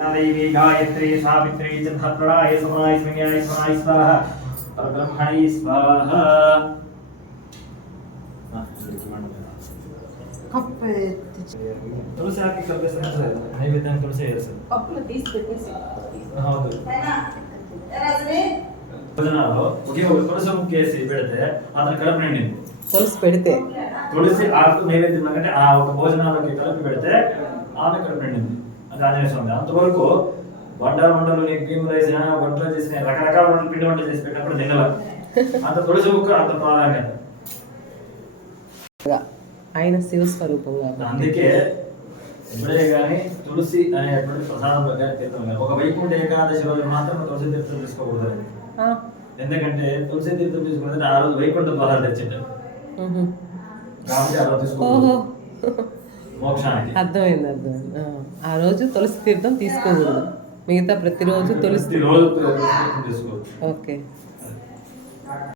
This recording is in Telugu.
देवी गायत्री सावित्री चंद्रप्रणाय समाय स्मन्याय समाय स्वाहा परब्रह्मणे स्वाहा तुलसी हाकि कल्पे नैवेद्य तुलसी हौದು భోజనాల్లో ఒకే ఒక తులసి ముక్క వేసి పెడితే అతను కడుపు నిండింది. తులసి పెడితే తులసి ఆకు నైవేద్యం అంటే ఆ ఒక భోజనాలకి కలిపి పెడితే ఆమె కడుపు నిండింది. అది ఆంజనేయ స్వామి. అంతవరకు వంటలు నీకు భీములు వేసిన వంటలు చేసిన రకరకాల వంటలు పిండి వంటలు చేసి పెట్టినప్పుడు నిన్నల అంత తులసి ముక్క అంత ప్రాధాన్యత. ఆయన శివస్వరూపంగా అందుకే ఎప్పుడే కానీ తులసి అనేటువంటి ప్రధానంలో తీర్థం ఒక వైకుంఠ ఏకాదశి రోజు మాత్రం తులసి తీర్థం తీసుకోకూడదు. ఎందుకంటే తులసి తీర్థం తీసుకుంటే ఆ రోజు వైకుంఠ ద్వారాలు తెచ్చింటారు కాబట్టి ఆ రోజు తీసుకోకూడదు మోక్షానికి. అర్థమైంది. ఆ రోజు తులసి తీర్థం తీసుకోకూడదు, మిగతా ప్రతిరోజు తులసి తీసుకోవచ్చు. ఓకే.